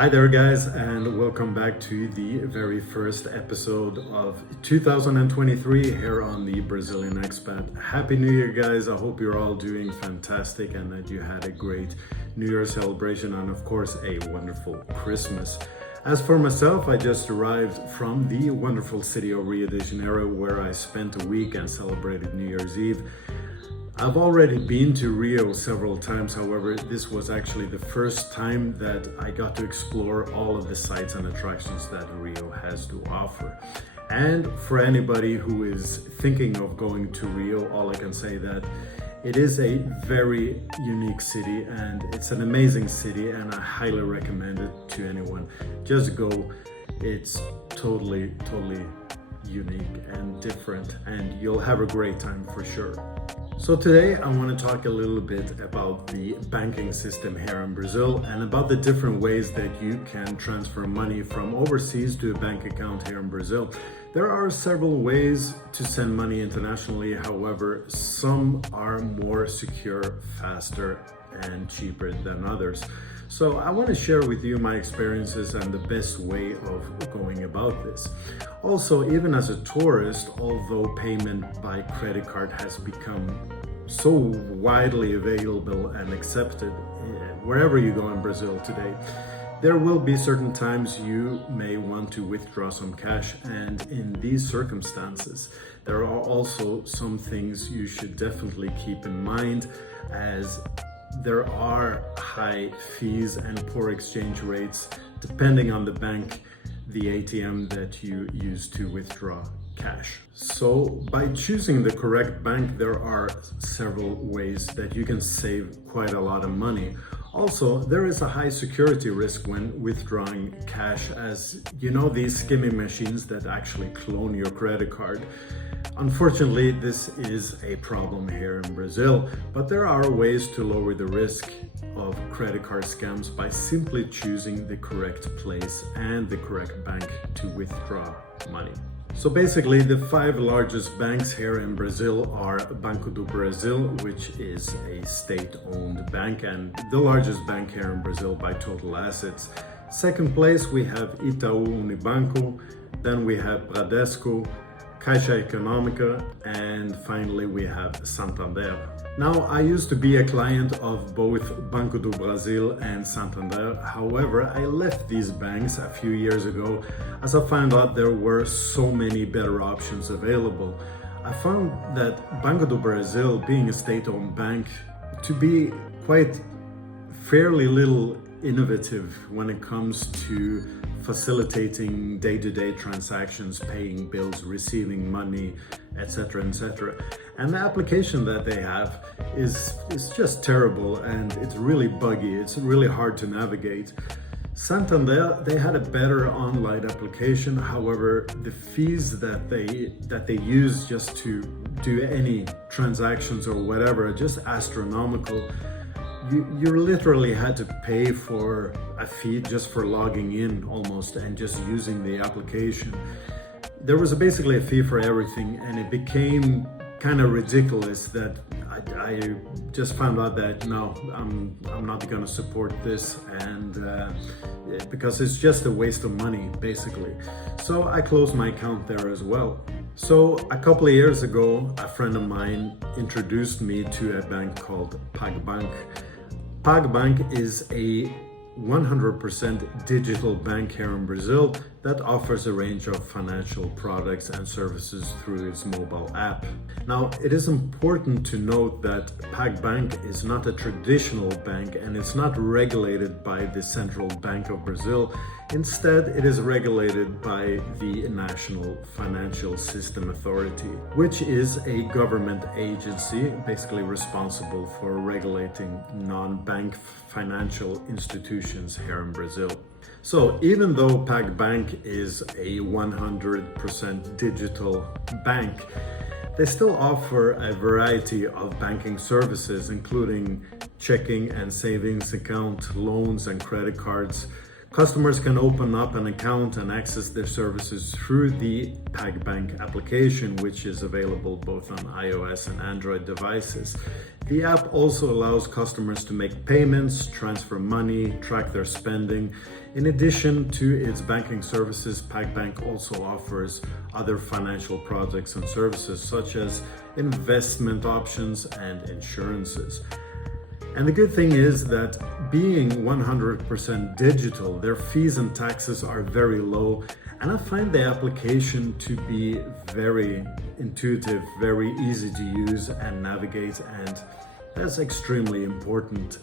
Hi there, guys, and welcome back to the very first episode of 2023 here on the Brazilian Expat. Happy New Year, guys. I hope you're all doing fantastic and that you had a great New Year celebration and, of course, a wonderful Christmas. As for myself, I just arrived from the wonderful city of Rio de Janeiro, where I spent a week and celebrated New Year's Eve. I've already been to Rio several times, however, this was actually the first time that I got to explore all of the sights and attractions that Rio has to offer. And for anybody who is thinking of going to Rio, all I can say that it is a very unique city and it's an amazing city, and I highly recommend it to anyone. Just go. It's totally unique and different, and you'll have a great time for sure. So today I want to talk a little bit about the banking system here in Brazil and about the different ways that you can transfer money from overseas to a bank account here in Brazil. There are several ways to send money internationally, however, some are more secure, faster, and cheaper than others. So I want to share with you my experiences and the best way of going about this. Also, even as a tourist, although payment by credit card has become so widely available and accepted wherever you go in Brazil today, there will be certain times you may want to withdraw some cash, and in these circumstances, there are also some things you should definitely keep in mind, as there are high fees and poor exchange rates depending on the bank, the ATM that you use to withdraw cash. So by choosing the correct bank, there are several ways that you can save quite a lot of money. Also, there is a high security risk when withdrawing cash, as you know, these skimming machines that actually clone your credit card. Unfortunately, this is a problem here in Brazil, but there are ways to lower the risk of credit card scams by simply choosing the correct place and the correct bank to withdraw money. So basically, the 5 largest banks here in Brazil are Banco do Brasil, which is a state-owned bank and the largest bank here in Brazil by total assets. Second place, we have Itaú Unibanco, then we have Bradesco, Caixa Econômica, and finally we have Santander. Now, I used to be a client of both Banco do Brasil and Santander. However, I left these banks a few years ago as I found out there were so many better options available. I found that Banco do Brasil, being a state-owned bank, to be quite fairly little innovative when it comes to facilitating day-to-day transactions, paying bills, receiving money, etc., etc. And the application that they have is just terrible, and it's really buggy. It's really hard to navigate. Santander, they had a better online application. However, the fees that they use just to do any transactions or whatever are just astronomical. You literally had to pay for a fee just for logging in almost and just using the application. There was basically a fee for everything, and it became kind of ridiculous that I just found out that no, I'm not going to support this, and because it's just a waste of money basically. So I closed my account there as well. So a couple of years ago, a friend of mine introduced me to a bank called PagBank. PagBank is a 100% digital bank here in Brazil that offers a range of financial products and services through its mobile app. Now, it is important to note that PagBank is not a traditional bank and it's not regulated by the Central Bank of Brazil. Instead, it is regulated by the National Financial System Authority, which is a government agency basically responsible for regulating non-bank financial institutions here in Brazil. So even though PagBank is a 100% digital bank, they still offer a variety of banking services, including checking and savings account, loans and credit cards, Customers can open up an account and access their services through the PagBank application, which is available both on iOS and Android devices. The app also allows customers to make payments, transfer money, track their spending. In addition to its banking services, PagBank also offers other financial products and services such as investment options and insurances. And the good thing is that being 100% digital, their fees and taxes are very low. And I find the application to be very intuitive, very easy to use and navigate. And that's extremely important,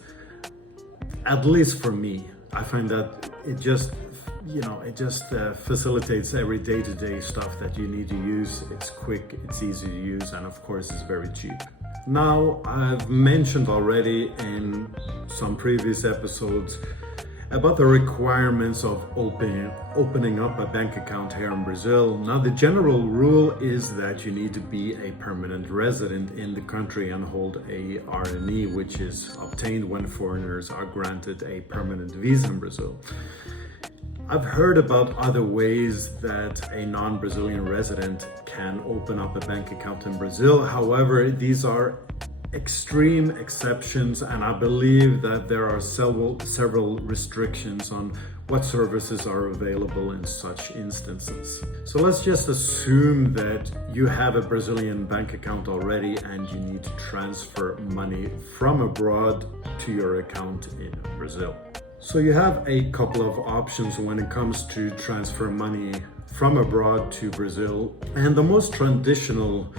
at least for me. I find that it just facilitates every day-to-day stuff that you need to use. It's quick, it's easy to use, and of course it's very cheap. Now, I've mentioned already in some previous episodes about the requirements of opening up a bank account here in Brazil. Now, the general rule is that you need to be a permanent resident in the country and hold a RNE, which is obtained when foreigners are granted a permanent visa in Brazil. I've heard about other ways that a non-Brazilian resident can open up a bank account in Brazil. However, these are extreme exceptions, and I believe that there are several restrictions on what services are available in such instances. So let's just assume that you have a Brazilian bank account already and you need to transfer money from abroad to your account in Brazil. So you have a couple of options when it comes to transfer money from abroad to Brazil, and the most traditional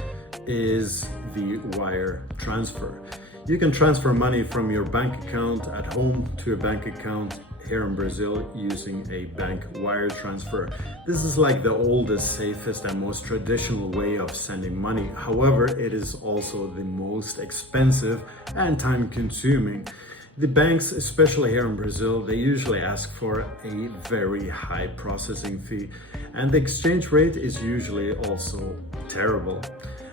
is the wire transfer. You can transfer money from your bank account at home to a bank account here in Brazil using a bank wire transfer. This is like the oldest, safest, and most traditional way of sending money. However, it is also the most expensive and time-consuming. The banks, especially here in Brazil, they usually ask for a very high processing fee, and the exchange rate is usually also terrible.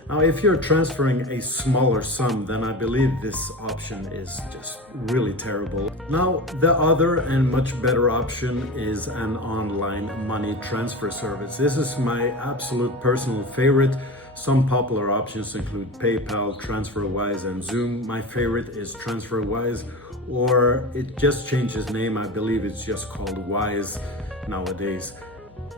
Now, if you're transferring a smaller sum, then I believe this option is just really terrible. Now, the other and much better option is an online money transfer service. This is my absolute personal favorite. Some popular options include PayPal, TransferWise, and Zoom. My favorite is TransferWise, or it just changed its name. I believe it's just called Wise nowadays.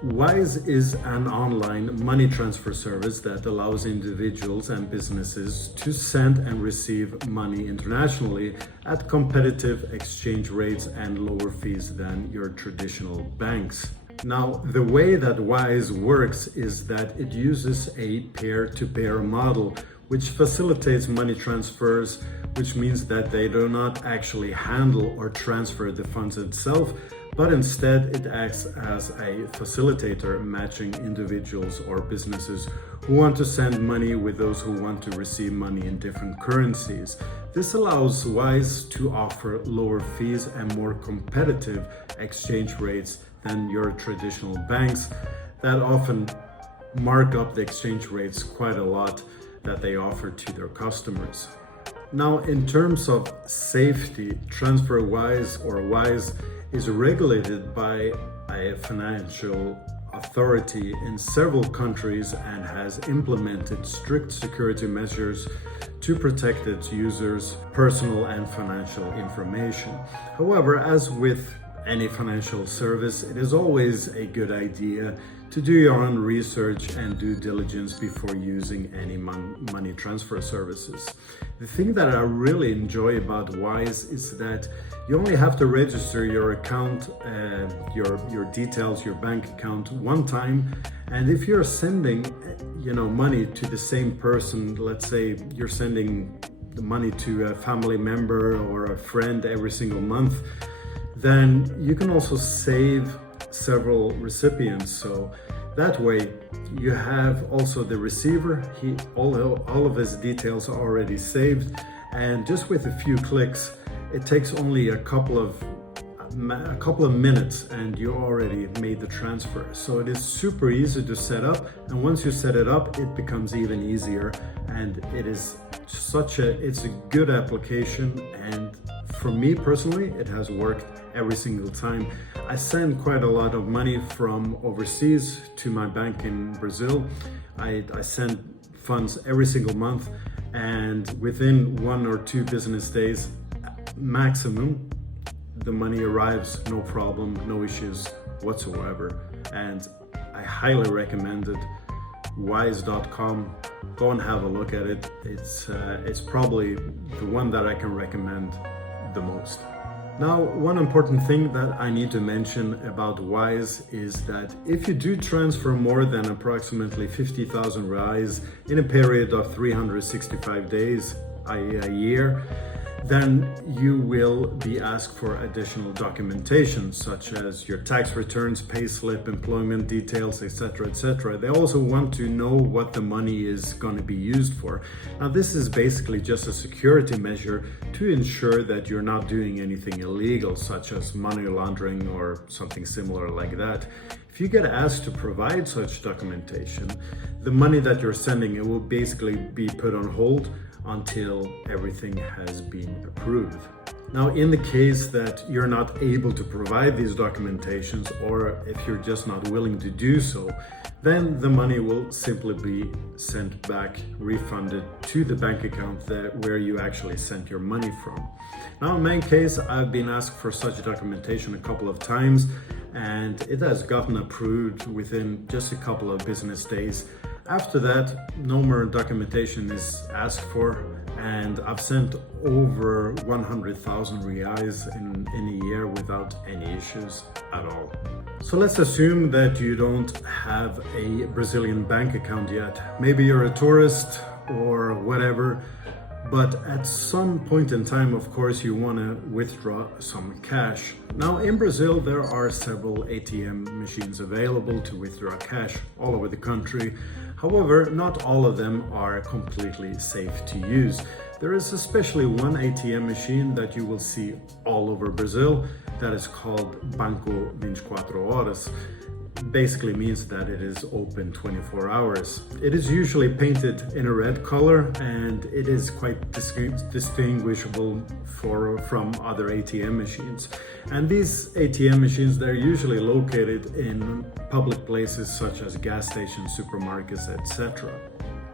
Wise is an online money transfer service that allows individuals and businesses to send and receive money internationally at competitive exchange rates and lower fees than your traditional banks. Now, the way that Wise works is that it uses a peer-to-peer model, which facilitates money transfers, which means that they do not actually handle or transfer the funds itself, but instead it acts as a facilitator, matching individuals or businesses who want to send money with those who want to receive money in different currencies. This allows Wise to offer lower fees and more competitive exchange rates than your traditional banks that often mark up the exchange rates quite a lot that they offer to their customers. Now, in terms of safety, TransferWise or Wise is regulated by a financial authority in several countries and has implemented strict security measures to protect its users' personal and financial information. However, as with any financial service, it is always a good idea to do your own research and due diligence before using any money transfer services. The thing that I really enjoy about Wise is that you only have to register your account, your details, your bank account one time, and if you're sending, money to the same person, let's say you're sending the money to a family member or a friend every single month, then you can also save several recipients. So that way you have also the receiver, all of his details are already saved, and just with a few clicks, it takes only a couple of minutes and you already made the transfer. So it is super easy to set up, and once you set it up, it becomes even easier, and it's a good application, and for me personally, it has worked every single time. I send quite a lot of money from overseas to my bank in Brazil. I send funds every single month, and within 1 or 2 business days maximum, the money arrives, no problem, no issues whatsoever. And I highly recommend it. Wise.com, go and have a look at it. It's probably the one that I can recommend the most. Now, one important thing that I need to mention about Wise is that if you do transfer more than approximately 50,000 reais in a period of 365 days, i.e. a year, then you will be asked for additional documentation such as your tax returns, payslip, employment details, etc., etc. They also want to know what the money is going to be used for. Now, this is basically just a security measure to ensure that you're not doing anything illegal, such as money laundering or something similar like that. If you get asked to provide such documentation, the money that you're sending, it will basically be put on hold until everything has been approved. Now, in the case that you're not able to provide these documentations, or if you're just not willing to do so, then the money will simply be sent back, refunded to the bank account where you actually sent your money from. Now, in my case, I've been asked for such documentation a couple of times, and it has gotten approved within just a couple of business days. After that, no more documentation is asked for, and I've sent over 100,000 reais in a year without any issues at all. So let's assume that you don't have a Brazilian bank account yet. Maybe you're a tourist or whatever, but at some point in time, of course, you want to withdraw some cash. Now, in Brazil, there are several ATM machines available to withdraw cash all over the country. However, not all of them are completely safe to use. There is especially one ATM machine that you will see all over Brazil that is called Banco 24 Horas. Basically means that it is open 24 hours. It is usually painted in a red color, and it is quite distinguishable from other ATM machines. And these ATM machines, they're usually located in public places such as gas stations, supermarkets, etc.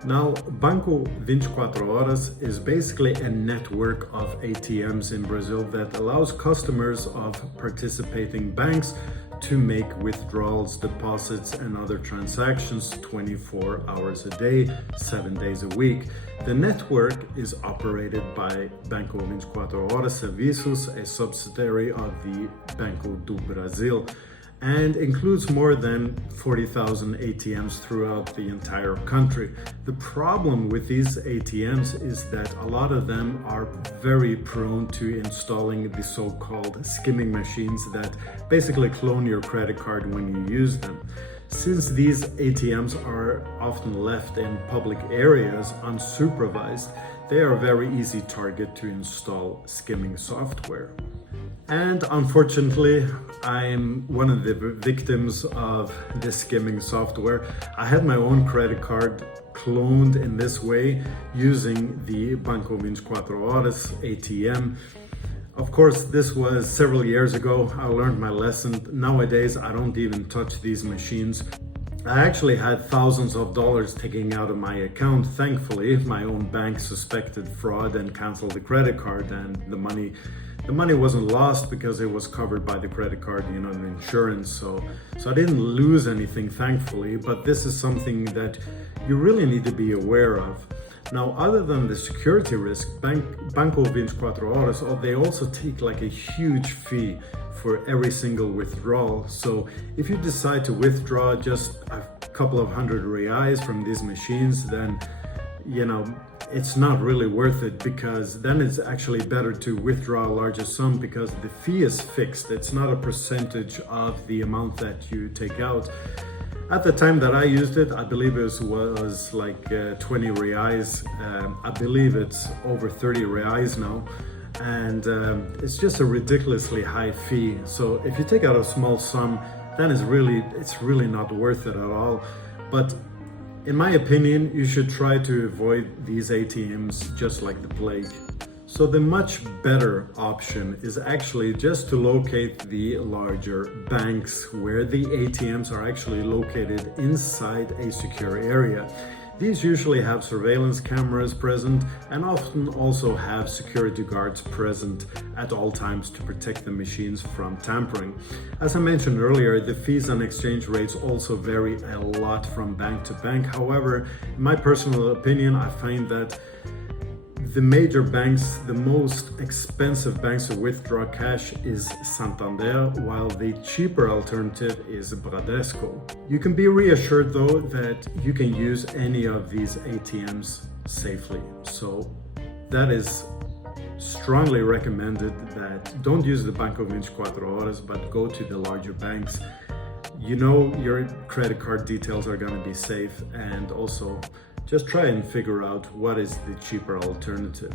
Now, Banco 24 Horas is basically a network of ATMs in Brazil that allows customers of participating banks to make withdrawals, deposits, and other transactions 24 hours a day, 7 days a week. The network is operated by Banco 24 Horas Serviços, a subsidiary of the Banco do Brasil, and includes more than 40,000 ATMs throughout the entire country. The problem with these ATMs is that a lot of them are very prone to installing the so-called skimming machines that basically clone your credit card when you use them. Since these ATMs are often left in public areas unsupervised, they are a very easy target to install skimming software. And unfortunately, I'm one of the victims of this skimming software. I had my own credit card cloned in this way using the Banco 24 Horas ATM. Of course, this was several years ago. I learned my lesson. Nowadays, I don't even touch these machines. I actually had thousands of dollars taken out of my account. Thankfully, my own bank suspected fraud and canceled the credit card, and the money wasn't lost because it was covered by the credit card, the insurance. So I didn't lose anything, thankfully, but this is something that you really need to be aware of. Now, other than the security risk, Banco 24 Horas, they also take like a huge fee for every single withdrawal. So if you decide to withdraw just a couple of hundred reais from these machines, then it's not really worth it, because then it's actually better to withdraw a larger sum, because the fee is fixed. It's not a percentage of the amount that you take out. At the time that I used it, I believe it was like 20 reais. I believe it's over 30 reais now. And it's just a ridiculously high fee. So if you take out a small sum, then it's really not worth it at all. But in my opinion, you should try to avoid these ATMs just like the plague. So the much better option is actually just to locate the larger banks where the ATMs are actually located inside a secure area. These usually have surveillance cameras present and often also have security guards present at all times to protect the machines from tampering. As I mentioned earlier, the fees and exchange rates also vary a lot from bank to bank. However, in my personal opinion, I find that the major banks, the most expensive banks to withdraw cash is Santander, while the cheaper alternative is Bradesco. You can be reassured though that you can use any of these ATMs safely. So that is strongly recommended that don't use the Banco 24 Horas, but go to the larger banks. You know your credit card details are going to be safe, and also just try and figure out what is the cheaper alternative.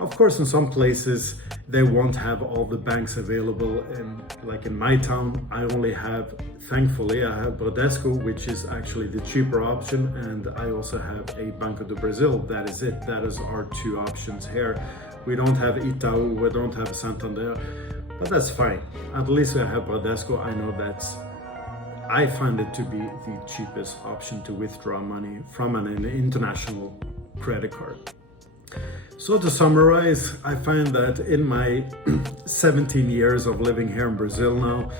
Of course, in some places they won't have all the banks available, and like in my town I only have, thankfully, I have Bradesco, which is actually the cheaper option, and I also have a Banco do Brasil. That is it. That is our two options here. We don't have Itaú, we don't have Santander, but that's fine. At least we have Bradesco. I know I find it to be the cheapest option to withdraw money from an international credit card. So to summarize, I find that in my 17 years of living here in Brazil now,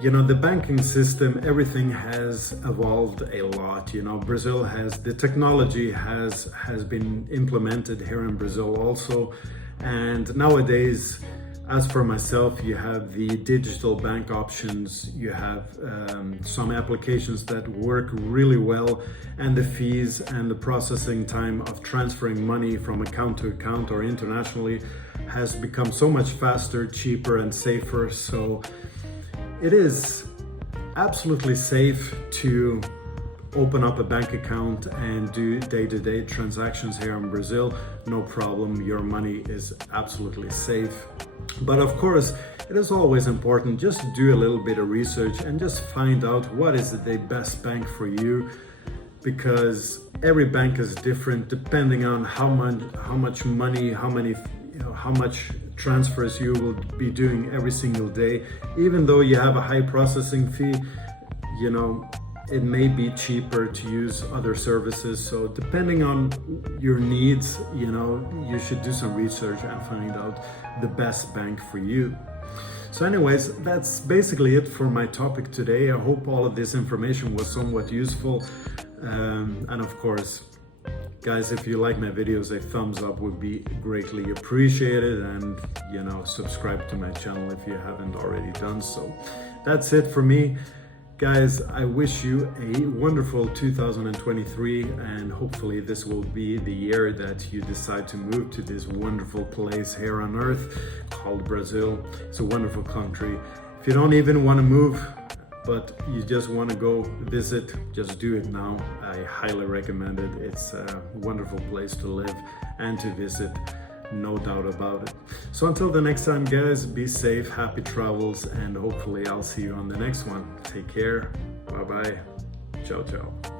the banking system, everything has evolved a lot. Brazil the technology has been implemented here in Brazil also. And nowadays, as for myself, you have the digital bank options, you have some applications that work really well, and the fees and the processing time of transferring money from account to account or internationally has become so much faster, cheaper, and safer. So it is absolutely safe to open up a bank account and do day-to-day transactions here in Brazil. No problem, your money is absolutely safe. But of course, it is always important just to do a little bit of research and just find out what is the best bank for you, because every bank is different depending on how much money, how much transfers you will be doing every single day. Even though you have a high processing fee, it may be cheaper to use other services. So depending on your needs, you should do some research and find out the best bank for you. So anyways, that's basically it for my topic today. I hope all of this information was somewhat useful. And of course, guys, if you like my videos, a thumbs up would be greatly appreciated, and subscribe to my channel if you haven't already done so. That's it for me. Guys, I wish you a wonderful 2023, and hopefully this will be the year that you decide to move to this wonderful place here on earth called Brazil. It's a wonderful country. If you don't even want to move, but you just want to go visit, just do it now. I highly recommend it. It's a wonderful place to live and to visit. No doubt about it. So until the next time, guys, be safe, happy travels, and hopefully I'll see you on the next one. Take care. Bye bye. Ciao, ciao.